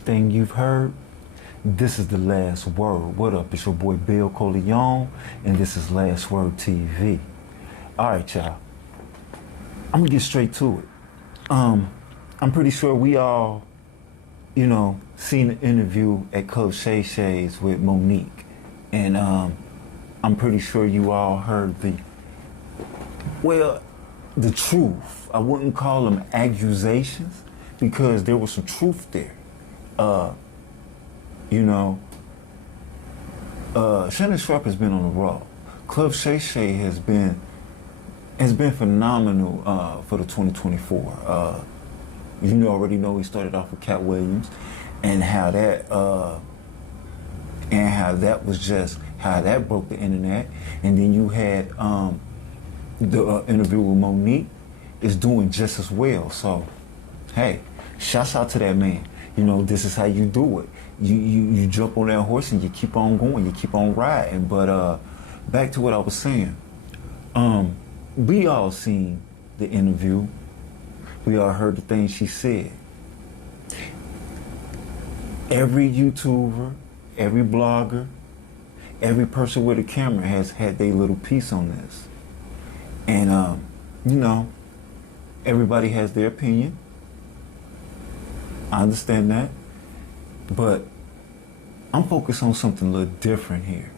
everything you've heard, this is the last word. What up? It's your boy Bill Coleon, and this is Last Word TV. All right, y'all. I'm gonna get straight to it. I'm pretty sure we all, seen the interview at Club Shay Shay's with Monique, and I'm pretty sure you all heard the truth. I wouldn't call them accusations because there was some truth there. Shannon Sharp has been on the road. Club Shay Shay has been phenomenal for the 2024. You already know we started off with Cat Williams and how that broke the internet, and then you had the interview with Monique is doing just as well. So, hey, shouts out to that man. This is how you do it. You jump on that horse and you keep on going, you keep on riding. But back to what I was saying. We all seen the interview. We all heard the things she said. Every YouTuber, every blogger, every person with a camera has had their little piece on this. And, everybody has their opinion. I understand that. But I'm focused on something a little different here.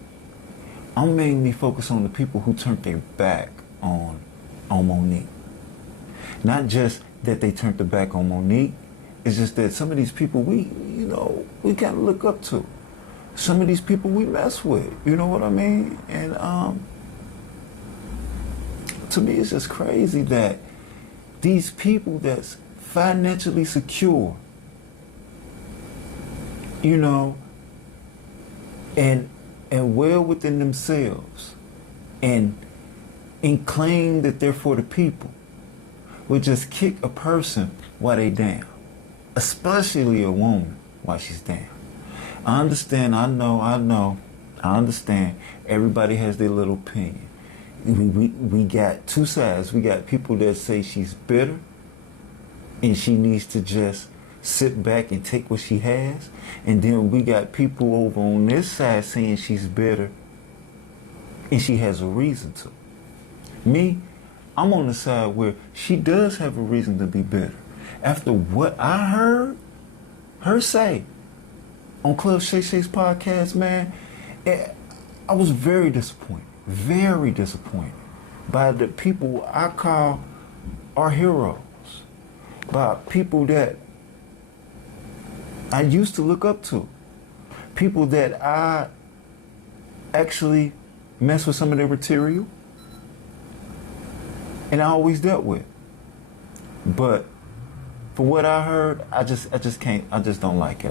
I'm mainly focused on the people who turned their back on Monique. Not just that they turned their back on Monique, it's just that some of these people we gotta look up to. Some of these people we mess with, you know what I mean? And to me it's just crazy that these people that's financially secure, and well within themselves, and claim that they're for the people, would just kick a person while they down, especially a woman while she's down. I understand, I understand. Everybody has their little opinion. We got two sides. We got people that say she's bitter and she needs to just sit back and take what she has. And then we got people over on this side saying she's bitter and she has a reason to. Me, I'm on the side where she does have a reason to be bitter. After what I heard her say on Club Shay Shay's podcast, man, I was very disappointed by the people I call our heroes, by people that I used to look up to, people that I actually mess with some of their material and I always dealt with. But for what I heard, I just don't like it.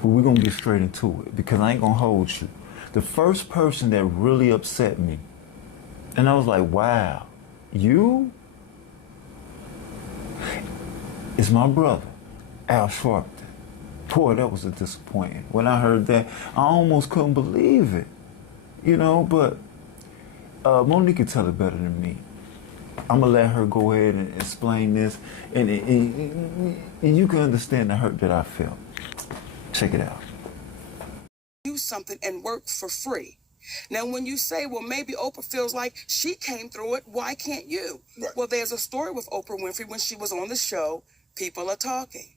But we're gonna get straight into it because I ain't gonna hold you. The first person that really upset me, and I was like, wow, you? It's my brother, Al Sharpton. Boy, that was a disappointment. When I heard that, I almost couldn't believe it. But Monique can tell it better than me. I'm gonna let her go ahead and explain this, and you can understand the hurt that I felt. Check it out. Do something and work for free. Now, when you say, well, maybe Oprah feels like she came through it, why can't you? Right. Well, there's a story with Oprah Winfrey when she was on the show, People Are Talking.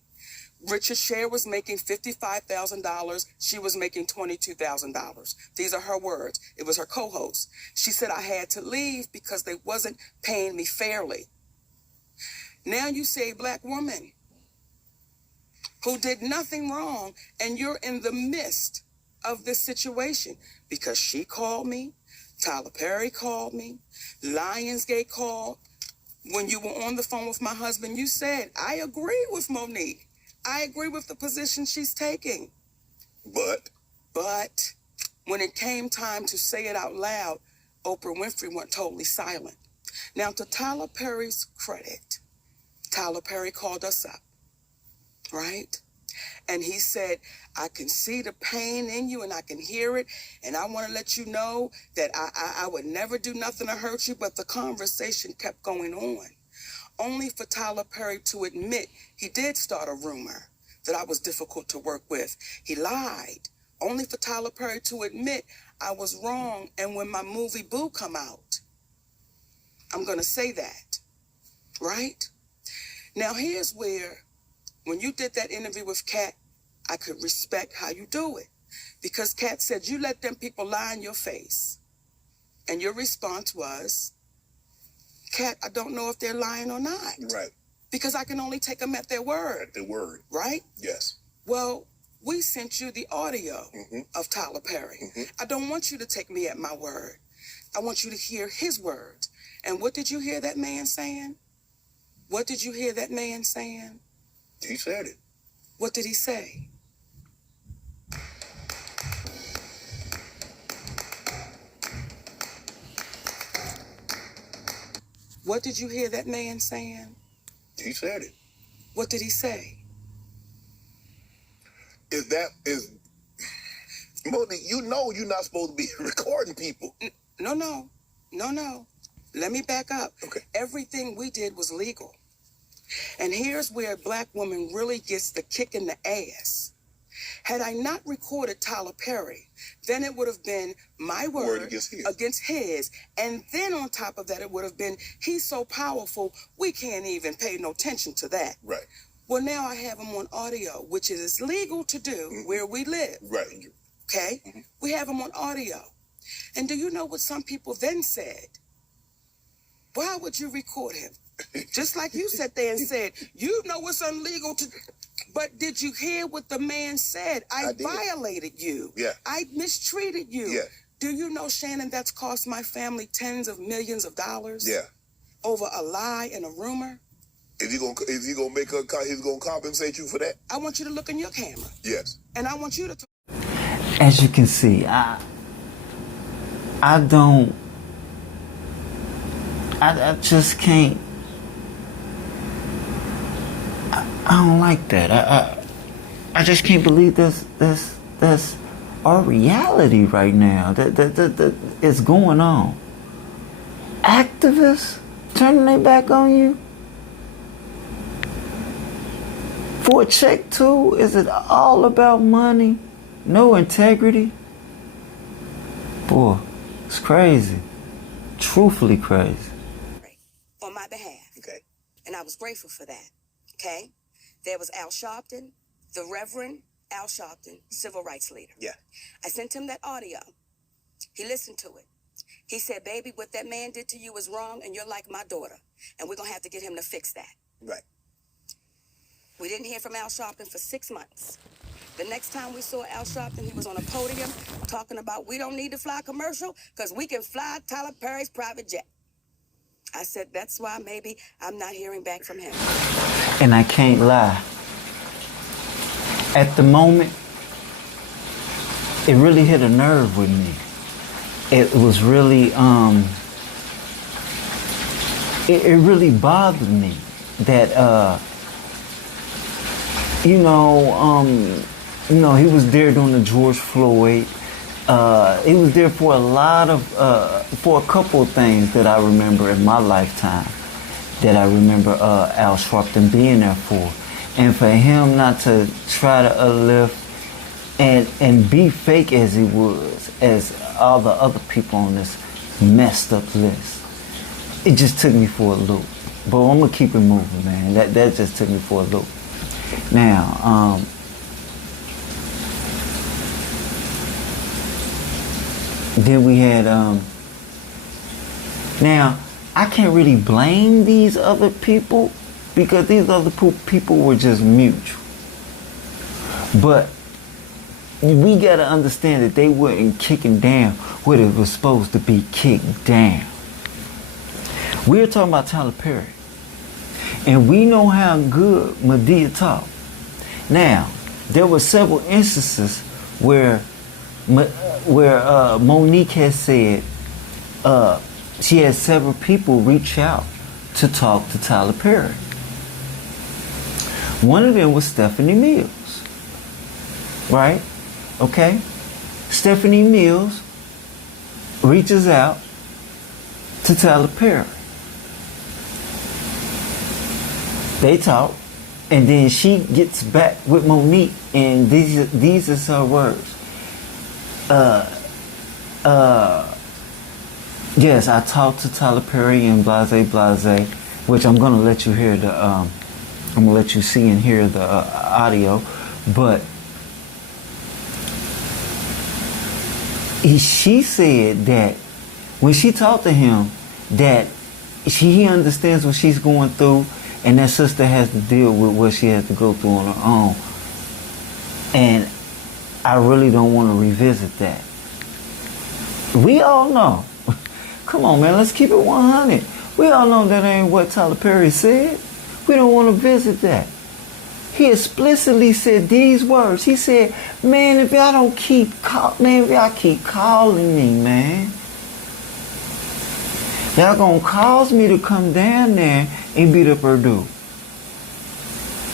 Richard Sher was making $55,000. She was making $22,000. These are her words. It was her co-host. She said, I had to leave because they wasn't paying me fairly. Now you say a black woman who did nothing wrong, and you're in the midst of this situation because she called me, Tyler Perry called me, Lionsgate called. When you were on the phone with my husband, you said, I agree with Monique. I agree with the position she's taking. But when it came time to say it out loud, Oprah Winfrey went totally silent. Now, to Tyler Perry's credit, Tyler Perry called us up, right? And he said, I can see the pain in you and I can hear it. And I want to let you know that I would never do nothing to hurt you. But the conversation kept going on. Only for Tyler Perry to admit he did start a rumor that I was difficult to work with. He lied, only for Tyler Perry to admit I was wrong. And when my movie Boo come out, I'm going to say that, right? Now, here's where, when you did that interview with Kat, I could respect how you do it. Because Kat said, you let them people lie in your face. And your response was, Kat, I don't know if they're lying or not. Right. Because I can only take them at their word. At their word. Right? Yes. Well, we sent you the audio of Tyler Perry. I don't want you to take me at my word. I want you to hear his words. And what did you hear that man saying? What did you hear that man saying? He said it. What did he say? What did you hear that man saying? He said it. What did he say? Monique, you know you're not supposed to be recording people. No. Let me back up. Okay. Everything we did was legal. And here's where a black woman really gets the kick in the ass. Had I not recorded Tyler Perry, then it would have been my word against his. And then on top of that, it would have been, he's so powerful, we can't even pay no attention to that. Right. Well, now I have him on audio, which is legal to do where we live. Right. Okay? We have him on audio. And do you know what some people then said? Why would you record him? Just like you sat there and said, you know it's illegal to... But did you hear what the man said? I violated you. Yeah. I mistreated you. Yeah. Do you know, Shannon, that's cost my family tens of millions of dollars? Yeah. Over a lie and a rumor? Is he gonna make he's gonna compensate you for that? I want you to look in your camera. Yes. And I want you to... As you can see, I just can't. I don't like that. I just can't believe that's our reality right now. That is going on. Activists turning their back on you for a check too. Is it all about money? No integrity? Boy, it's crazy. Truthfully crazy. On my behalf. Okay. And I was grateful for that. Okay? There was Al Sharpton, the Reverend Al Sharpton, civil rights leader. Yeah. I sent him that audio. He listened to it. He said, baby, what that man did to you is wrong, and you're like my daughter. And we're going to have to get him to fix that. Right. We didn't hear from Al Sharpton for 6 months. The next time we saw Al Sharpton, he was on a podium talking about we don't need to fly commercial because we can fly Tyler Perry's private jet. I said, that's why maybe I'm not hearing back from him. And I can't lie. At the moment, it really hit a nerve with me. It was really, it really bothered me that, he was there during the George Floyd. He was there for for a couple of things that I remember in my lifetime that I remember Al Sharpton being there for. And for him not to try to uplift and be fake as he was, as all the other people on this messed up list, it just took me for a loop. But I'm gonna keep it moving, man. That just took me for a loop. Now, then we had, now, I can't really blame these other people because these other people were just mutual. But we got to understand that they weren't kicking down what it was supposed to be kicked down. We're talking about Tyler Perry. And we know how good Medea talked. Now, there were several instances where Monique has said she had several people reach out to talk to Tyler Perry. One of them was Stephanie Mills, right? Okay? Stephanie Mills reaches out to Tyler Perry. They talk. And then she gets back with Monique, and these are her words. Yes, I talked to Tyler Perry and blase, which I'm gonna let you hear I'm gonna let you see and hear the audio, but she said that when she talked to him, that he understands what she's going through, and that sister has to deal with what she has to go through on her own. And I really don't want to revisit that. We all know. Come on, man, let's keep it 100. We all know that ain't what Tyler Perry said. We don't want to visit that. He explicitly said these words. He said, man, if y'all keep calling me, man, y'all gonna cause me to come down there and beat up her dude.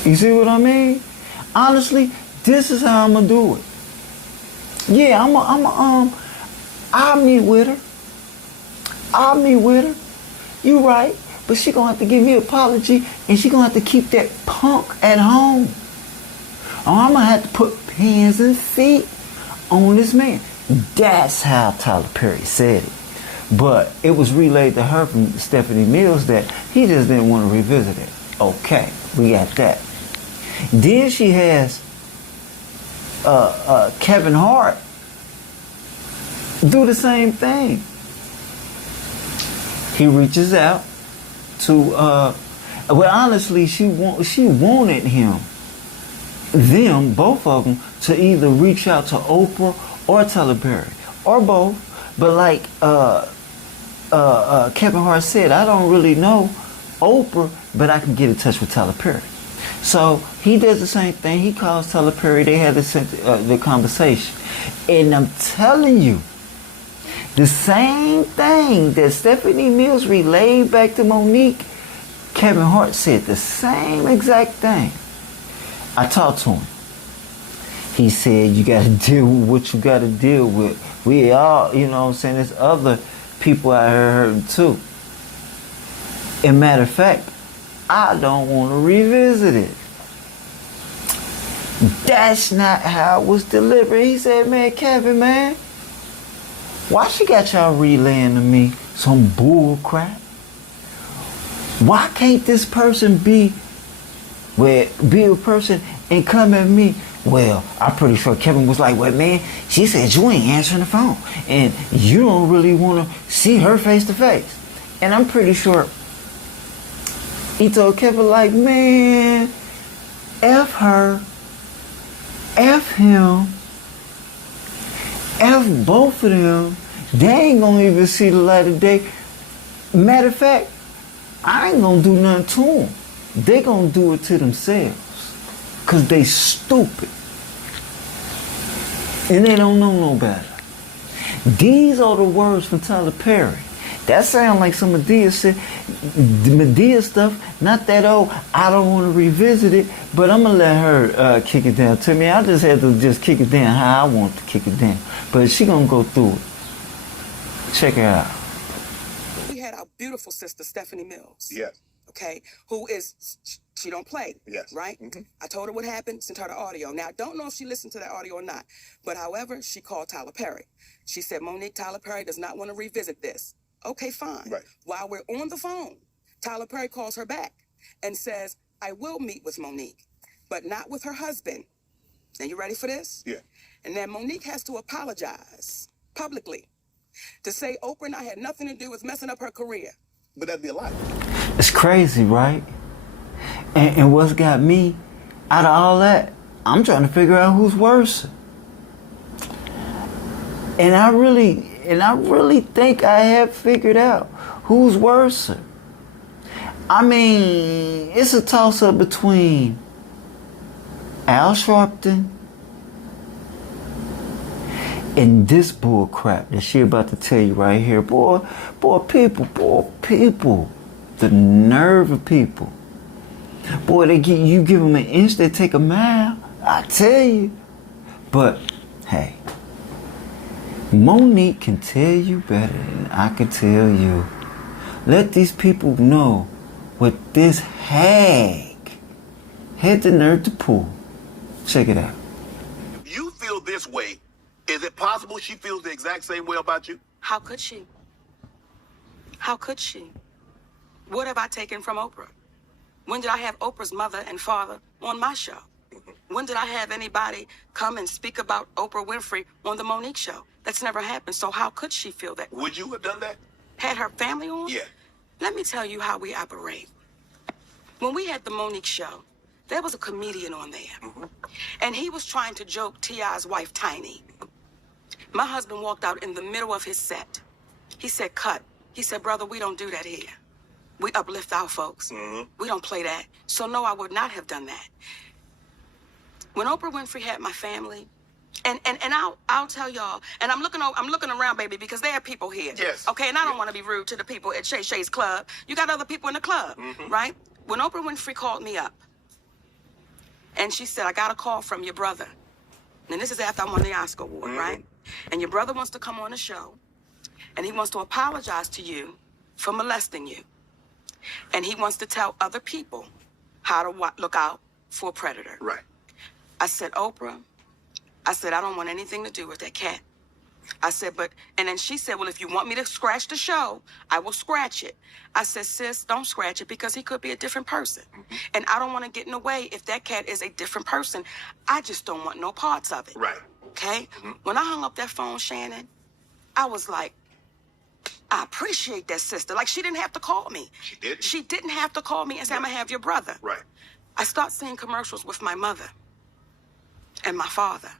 You see what I mean? Honestly, this is how I'm gonna do it. Yeah, I'll meet with her. You right, but she gonna have to give me an apology, and she gonna have to keep that punk at home. Or I'm gonna have to put hands and feet on this man. That's how Tyler Perry said it. But it was relayed to her from Stephanie Mills that he just didn't want to revisit it. Okay, we got that. Then she has Kevin Hart do the same thing. He reaches out to well, honestly, she wanted them, both of them, to either reach out to Oprah or Tyler Perry, or both. But like Kevin Hart said, I don't really know Oprah, but I can get in touch with Tyler Perry. So he does the same thing. He calls Tyler Perry. They had the conversation. And I'm telling you, the same thing that Stephanie Mills relayed back to Monique, Kevin Hart said the same exact thing. I talked to him. He said, you got to deal with what you got to deal with. We all, you know what I'm saying, there's other people out here hurting too. And matter of fact, I don't want to revisit it. That's not how it was delivered. He said, man, Kevin, man, why she got y'all relaying to me some bull crap? Why can't this person be a person and come at me? Well, I'm pretty sure Kevin was like, well, man, she said you ain't answering the phone, and you don't really want to see her face to face. And I'm pretty sure he told Kevin, like, man, F her, F him, F both of them. They ain't gonna even see the light of day. Matter of fact, I ain't gonna do nothing to them. They gonna do it to themselves. Because they stupid. And they don't know no better. These are the words from Tyler Perry. That sounds like some Medea shit. The Medea stuff, not that old. I don't want to revisit it, but I'm going to let her kick it down to me. I just had to just kick it down how I want to kick it down. But she going to go through it. Check her out. We had our beautiful sister, Stephanie Mills. Yes. Okay, who is, she don't play. Yes. Right? Mm-hmm. I told her what happened, sent her the audio. Now, I don't know if she listened to that audio or not, but however, she called Tyler Perry. She said, Monique, Tyler Perry does not want to revisit this. Okay, fine. Right. While we're on the phone, Tyler Perry calls her back and says, I will meet with Monique, but not with her husband. And you ready for this? Yeah. And then Monique has to apologize publicly to say Oprah and I had nothing to do with messing up her career. But that'd be a lie. It's crazy, right? And what's got me out of all that, I'm trying to figure out who's worse. And I really think I have figured out who's worse. I mean, it's a toss-up between Al Sharpton and this bull crap that she about to tell you right here. Boy, people. The nerve of people. Boy, you give them an inch, they take a mile. I tell you. But, hey, Monique can tell you better than I can tell you. Let these people know what this hag had the nerve to pull. Check it out. If you feel this way, is it possible she feels the exact same way about you? How could she? How could she? What have I taken from Oprah? When did I have Oprah's mother and father on my show? When did I have anybody come and speak about Oprah Winfrey on the Monique show? That's never happened. So how could she feel that way? Would you have done that? Had her family on? Yeah. Let me tell you how we operate. When we had the Monique show, there was a comedian on there. And he was trying to joke T.I.'s wife, Tiny. My husband walked out in the middle of his set. He said, cut. He said, brother, we don't do that here. We uplift our folks. We don't play that. So no, I would not have done that. When Oprah Winfrey had my family, and I'll tell y'all, and I'm looking around, baby, because there are people here. Yes. Okay, and I don't want to be rude to the people at Shay Shay's club. You got other people in the club, right? When Oprah Winfrey called me up, and she said, I got a call from your brother. And this is after I won the Oscar award, right? And your brother wants to come on the show, and he wants to apologize to you for molesting you. And he wants to tell other people how to look out for a predator. Right. I said, Oprah, I said, I don't want anything to do with that cat. I said, and then she said, well, if you want me to scratch the show, I will scratch it. I said, sis, don't scratch it because he could be a different person. And I don't want to get in the way if that cat is a different person. I just don't want no parts of it. Right. Okay? When I hung up that phone, Shannon, I was like, I appreciate that sister. Like, she didn't have to call me. She didn't? She didn't have to call me and say, I'm going to have your brother. Right. I start seeing commercials with my mother and my father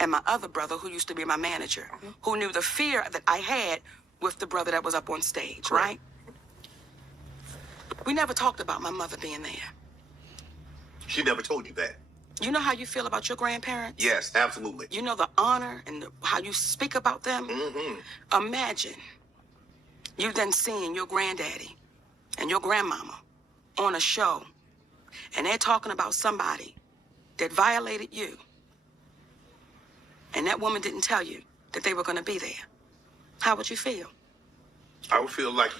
and my other brother who used to be my manager, who knew the fear that I had with the brother that was up on stage, right? We never talked about my mother being there. She never told you that. You know how you feel about your grandparents? Yes, absolutely. You know the honor and how you speak about them? Imagine you then seeing your granddaddy and your grandmama on a show, and they're talking about somebody that violated you, and that woman didn't tell you that they were going to be there. How would you feel? I would feel like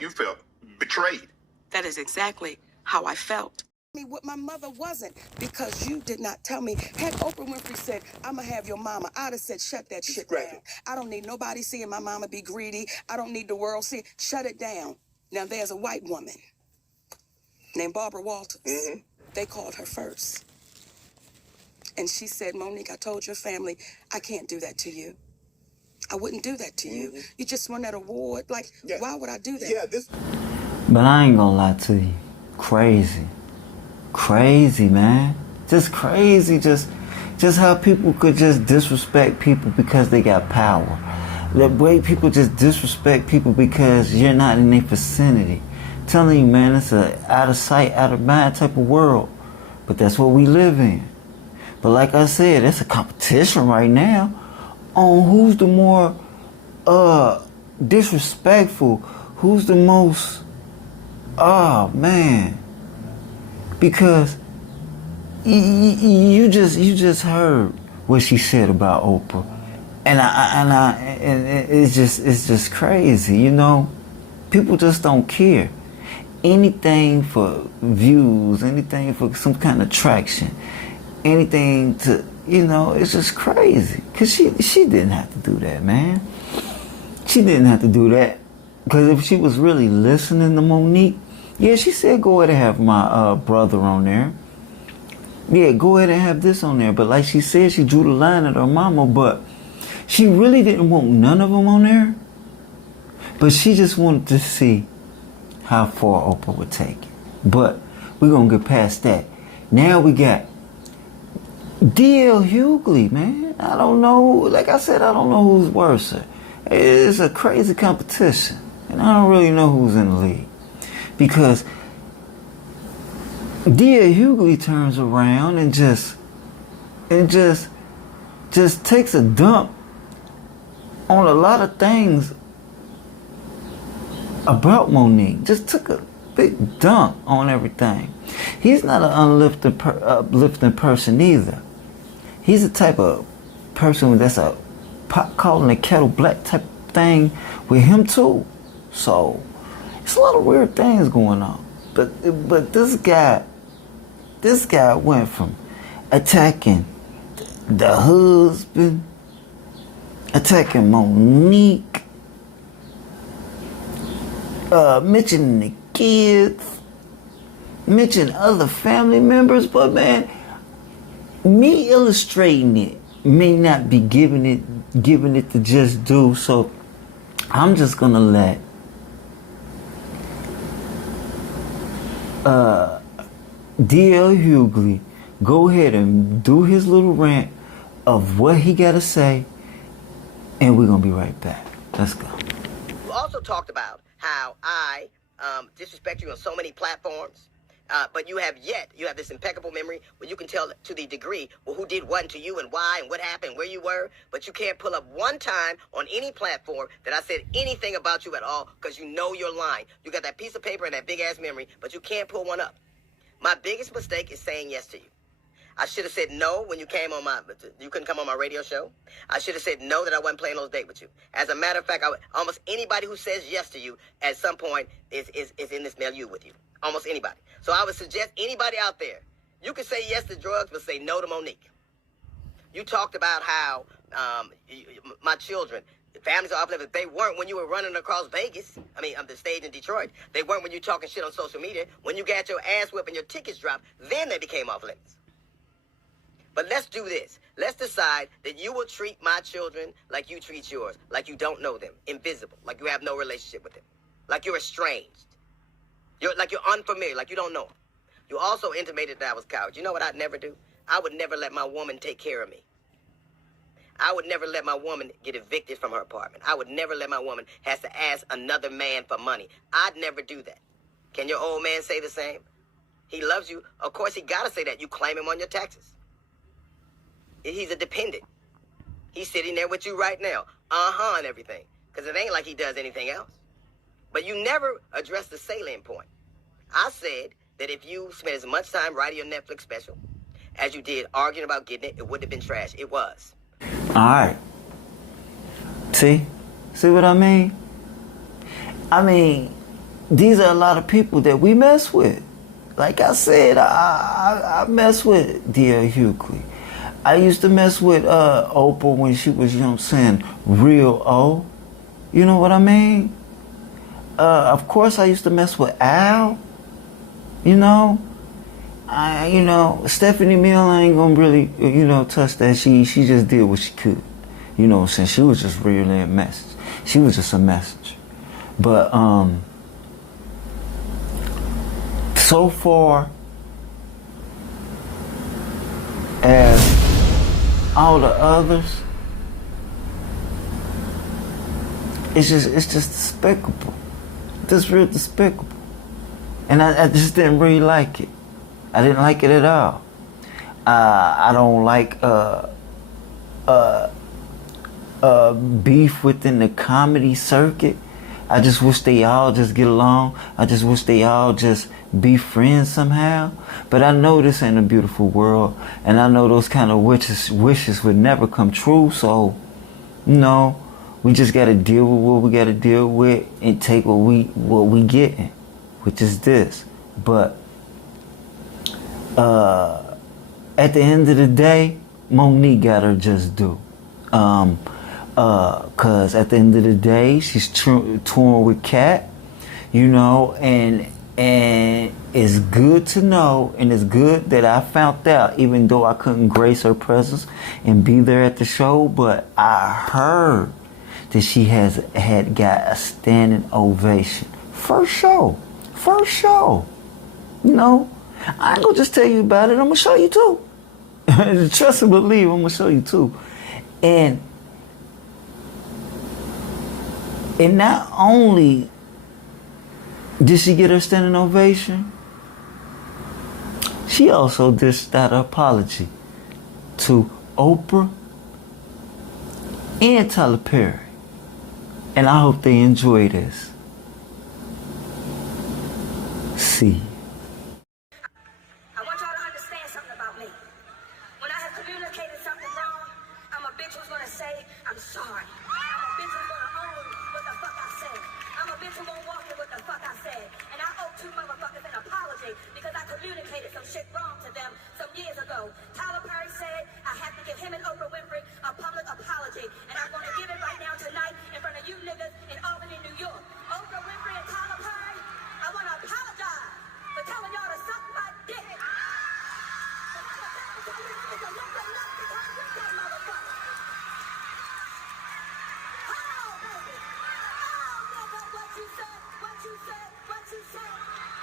you felt betrayed. That is exactly how I felt. What my mother wasn't, because you did not tell me. Had Oprah Winfrey said, I'm gonna have your mama, I'd have said, shut that shit down. I don't need nobody seeing my mama be greedy. I don't need the world seeing. Shut it down. Now there's a white woman named Barbara Walters. They called her first. And she said, Monique, I told your family, I can't do that to you. I wouldn't do that to you. You just won that award. Like, why would I do that? Yeah, this. But I ain't gonna lie to you. Crazy. Crazy, man. Just crazy. Just how people could just disrespect people because they got power. The way people just disrespect people because you're not in their vicinity. Telling you, man, it's a out of sight, out of mind type of world. But that's what we live in. But like I said, it's a competition right now on who's the more disrespectful, who's the most, oh man. Because you just heard what she said about Oprah, and it's just crazy, you know. People just don't care. Anything for views, anything for some kind of traction, anything to, you know, it's just crazy. Cause she didn't have to do that, man. She didn't have to do that. Cause if she was really listening to Monique, yeah, she said go ahead and have my brother on there. Yeah, go ahead and have this on there. But like she said, she drew the line at her mama, but she really didn't want none of them on there. But she just wanted to see how far Oprah would take it. But we're going to get past that. Now we got D.L. Hughley, man. I don't know. Like I said, I don't know who's worse. It's a crazy competition. And I don't really know who's in the league. Because D.L. Hughley turns around and just takes a dump on a lot of things about Monique. Just took a big dump on everything. He's not an uplifting person either. He's the type of person that's a pot calling the kettle black type thing with him too. So it's a lot of weird things going on. But this guy This guy went from attacking the husband, attacking Monique, mentioning the kids, mentioning other family members, but man, me illustrating it may not be giving it the just due, so I'm just gonna let D.L. Hughley go ahead and do his little rant of what he gotta say, and we're gonna be right back. Let's go. You also talked about how I disrespect you on so many platforms, but you have this impeccable memory where you can tell to the degree, well, who did what to you and why and what happened, where you were, but you can't pull up one time on any platform that I said anything about you at all because you know you're lying. You got that piece of paper and that big-ass memory, but you can't pull one up. My biggest mistake is saying yes to you. I should have said no when you you couldn't come on my radio show. I should have said no that I wasn't playing those dates with you. As a matter of fact, almost anybody who says yes to you at some point is in this milieu with you. Almost anybody. So I would suggest anybody out there, you can say yes to drugs, but say no to Monique. You talked about how my children, families are uplifted. They weren't when you were running across Vegas. The stage in Detroit. They weren't when you talking shit on social media. When you got your ass whipped and your tickets dropped, then they became off limits. But let's do this. Let's decide that you will treat my children like you treat yours, like you don't know them, invisible, like you have no relationship with them, like you're estranged, like you're unfamiliar, like you don't know them. You also intimated that I was a coward. You know what I'd never do? I would never let my woman take care of me. I would never let my woman get evicted from her apartment. I would never let my woman have to ask another man for money. I'd never do that. Can your old man say the same? He loves you. Of course, he got to say that. You claim him on your taxes. He's a dependent. He's sitting there with you right now. And everything. Because it ain't like he does anything else. But you never addressed the salient point. I said that if you spent as much time writing your Netflix special as you did arguing about getting it, it wouldn't have been trash. It was. All right. See what I mean? These are a lot of people that we mess with. Like I said, I mess with D.L. Hughley. I used to mess with Oprah when she was, saying real O. You know what I mean? Of course, I used to mess with Al. Stephanie Mill, I ain't gonna really, touch that. She just did what she could. Since she was just really a message. She was just a message. But so far as all the others, it's just despicable. Just real despicable. And I just didn't really like it. I didn't like it at all. I don't like beef within the comedy circuit. I just wish they all just get along. I just wish they all just be friends somehow. But I know this ain't a beautiful world, and I know those kind of wishes would never come true. So, we just gotta deal with what we gotta deal with and take what we getting, which is this. But at the end of the day, Monique got her just due. Cause at the end of the day, she's touring with Cat, and it's good to know, and it's good that I found out, even though I couldn't grace her presence and be there at the show, but I heard that she had got a standing ovation. First show. I ain't gonna just tell you about it, I'm gonna show you too. Trust and believe, I'm gonna show you too. And not only did she get her standing ovation, she also dished out an apology to Oprah and Tyler Perry. And I hope they enjoy this. See. I want y'all to understand something about me. When I have communicated something wrong, I'm a bitch who's gonna say, I'm sorry. I'm a bitch who's gonna own what the fuck I said. I'm a bitch who's gonna walk in what the fuck I said. And I owe two motherfuckers an apology because I communicated some shit wrong to them. is a look of luck behind with that motherfucker. Oh, baby. Oh, nigga, what you said, what you said, what you said.